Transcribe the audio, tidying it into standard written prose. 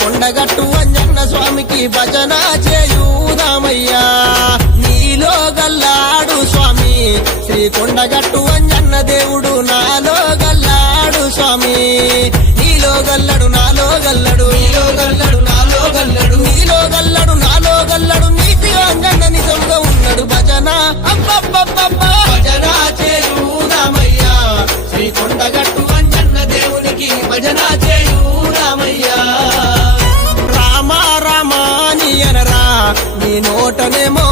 కొండగట్టు అంజన్న స్వామికి భజన చేయుదామయ్యా నీలో గల్లాడు స్వామి శ్రీ కొండగట్టు అంజన్న దేవుడు నాలో గల్లాడు స్వామి నీలో గల్లడు నాలో గల్లడు నీలో గల్లడు నాలో గల్లడు నీలో గల్లడు నాలో గల్లడు నీతిగా అంజన్న నిజంగా ఉన్నాడు భజన అబ్బబ్బబ్బబ్బా భజన చేయుదామయ్యా శ్రీ కొండగట్టు అంజన్న దేవునికి భజన చేయుదామయ్యా రామ రామ నీ అనరా నీ నోటనేమో